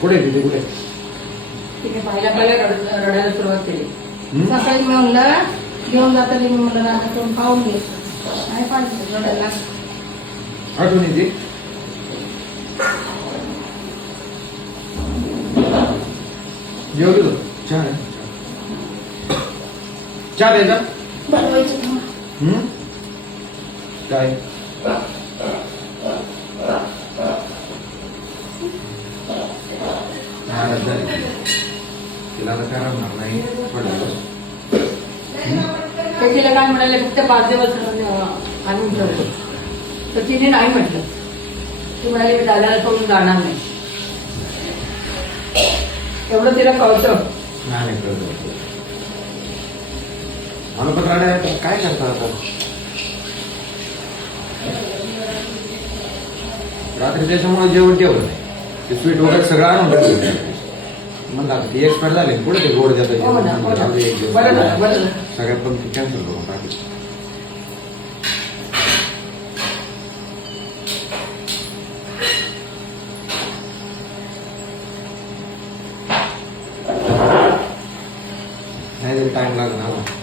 कुठे तिथे कुठे तिने पाहिल्या रडायला सुरुवात केली. सकाळी मी म्हणलं घेऊन जाता मी म्हणलं नाकातून पाहून घे. नाही पाहिजे रडायला. आठवण येते जेवली तो चहा आहे? चहा द्यायचा बनवायचं काय तिला आता करणार नाही पडलं ते तिला काय म्हणाले फक्त 5 दिवस आणून ठेवतो. तर तिने नाही म्हटलं. ती म्हणाली मी दादाला सोडून जाणार नाही. एवढं तिला कळतं. नाही कळत मला पण राड्या काय करतात आता रात्री त्याच्यामुळे जेवण नाही ते स्वीट वगैरे सगळं आणून म्हणलं ती एक्सपायर झाली पुढे ते गोड देतो हो ना, हो ना. बरं झालं, बरं झालं. सगळ्यात पण कॅन्सल करून टाकली नाही टाइम लागला ना